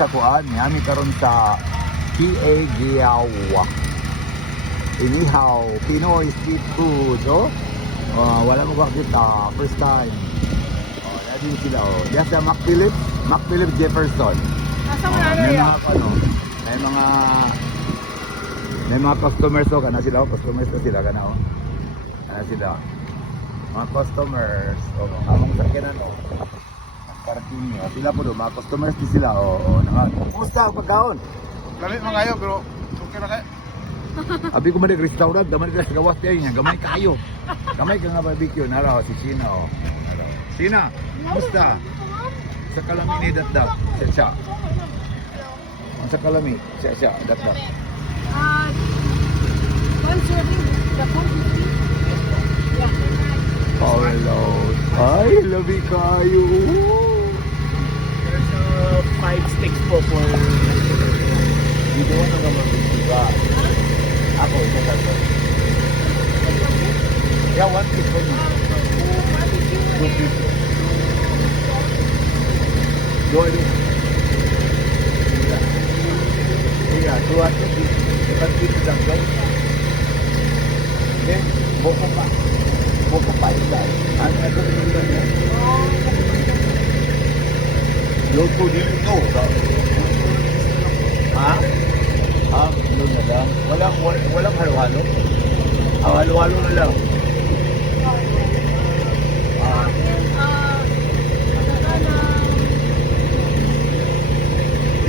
sa kuan, yami karon sa PA Giawa. Inihaw, Pinoy street food, oh. Ah, wala mo bakit ah, first time. Oh, nandun sila, oh. Yes, sa Mac Phillips Jefferson. Nasa Oh, mga may mga ano, may mga may mga customers oh, kana sila, oh, customers na sila kana oh. Kana sila. Mga customers, oh, among sakyanan oh. Parking niyo, sila po do, mga customers din sila oh, oh naka. Kumusta ang pagkaon? Lami mga kayo, pero okay na kayo. Abi ko man restaurant, daman ka sa gawas tayo niya, gamay kayo. Gamay ka nga barbecue, nara oh, si Sina oh. Nara, oh. Sina, kumusta? Sa kalami ni Datdat, siya siya. Sa kalami, siya siya, Datdat. Ah, one serving, the. Yeah. Paulos. Ay, labi kayo. There's uh, five sticks po for... Dito ano ka magbibiga? Ako, isa sa to. Yeah, one piece for me. Piece. Do I do? Yeah. Two at two piece. One piece is ang goat. Then, boko pa. Boko pa isa. Ano na ito pinundan niya? Luto dito. Ha? Ha? Ano na lang? Walang, walang, halo-halo? Ah, halo-halo na lang. Ah, Ah, ano,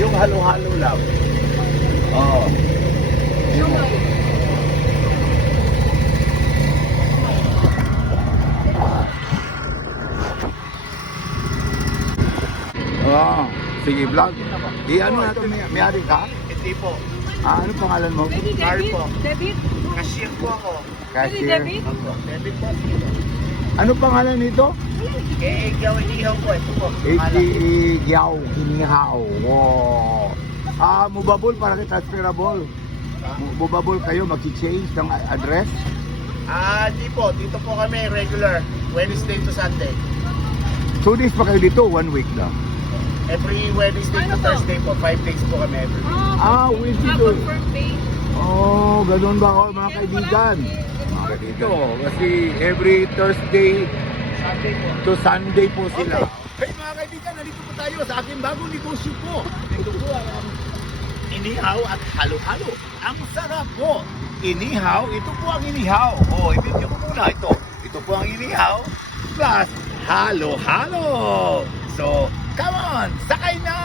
yung halo-halo lang. Oo. Yung, Ah, sige, vlog. Di ano natin, may, may ari ka? Hindi po. Ah, ano pangalan mo? Pwede Car debit? po. Debit? Cashier po ako. Cashier. debit? Debit po. Ano pangalan nito? Eh, gawin ihaw po. Ito po. ATE Giao Kinihaw. Wow. Ah, mubabol para kay transferable. Mu- Mubabol kayo, mag-change ng address. Ah, di po. Dito po kami regular. Wednesday to Sunday. Two days pa kayo dito, one week lang. Every Wednesday Ano to to? Thursday po. Five days po kami every week. Ah, with Ah, you. confirm pay. Oh, ganun ba ako mga kaibigan? Mga dito, kasi every Thursday to Sunday po sila. Hey mga kaibigan, nandito po tayo sa aking bagong negosyo po. Ito po ang inihaw at halo-halo. Ang sarap po. Inihaw, ito po ang inihaw. Oh, i-video ko muna ito. Ito po ang inihaw plus halo-halo. So, come on, sakay na!